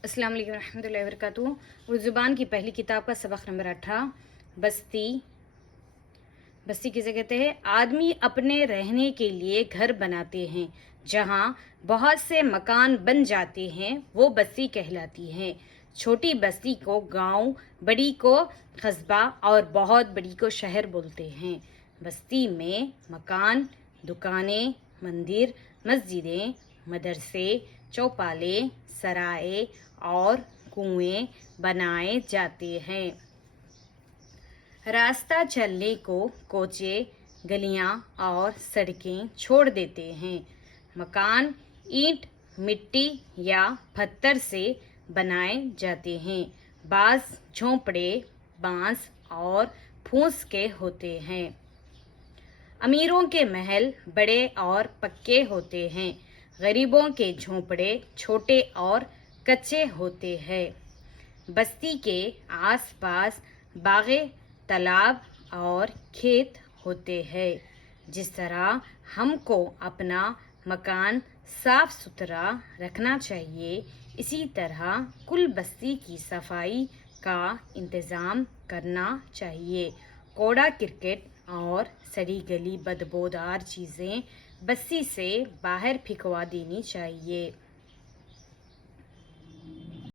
अस्सलाम वालेकुम रहमतुल्लाहि व बरकातुहू। उर्दू ज़ुबान की पहली किताब का सबक नंबर 18। बस्ती। बस्ती किसे कहते हैं? आदमी अपने रहने के लिए घर बनाते हैं। जहाँ बहुत से मकान बन जाते हैं वो बस्ती कहलाती है। छोटी बस्ती को गांव, बड़ी को कस्बा और बहुत बड़ी को शहर बोलते हैं। बस्ती में मकान, दुकानें, मंदिर, मस्जिदें, मदरसे, चौपाले, सराय और कुएं बनाए जाते हैं। रास्ता चलने को कोचे, गलियां और सड़कें छोड़ देते हैं। मकान ईंट, मिट्टी या पत्थर से बनाए जाते हैं। बाज़ झोंपड़े बांस और फूस के होते हैं। अमीरों के महल बड़े और पक्के होते हैं। गरीबों के झोंपड़े छोटे और कच्चे होते हैं। बस्ती के आसपास बागें, तालाब और खेत होते हैं। जिस तरह हमको अपना मकान साफ सुथरा रखना चाहिए, इसी तरह कुल बस्ती की सफाई का इंतज़ाम करना चाहिए। कूड़ा क्रिकेट और सड़ी गली बदबूदार चीज़ें बस्ती से बाहर फेंकवा देनी चाहिए।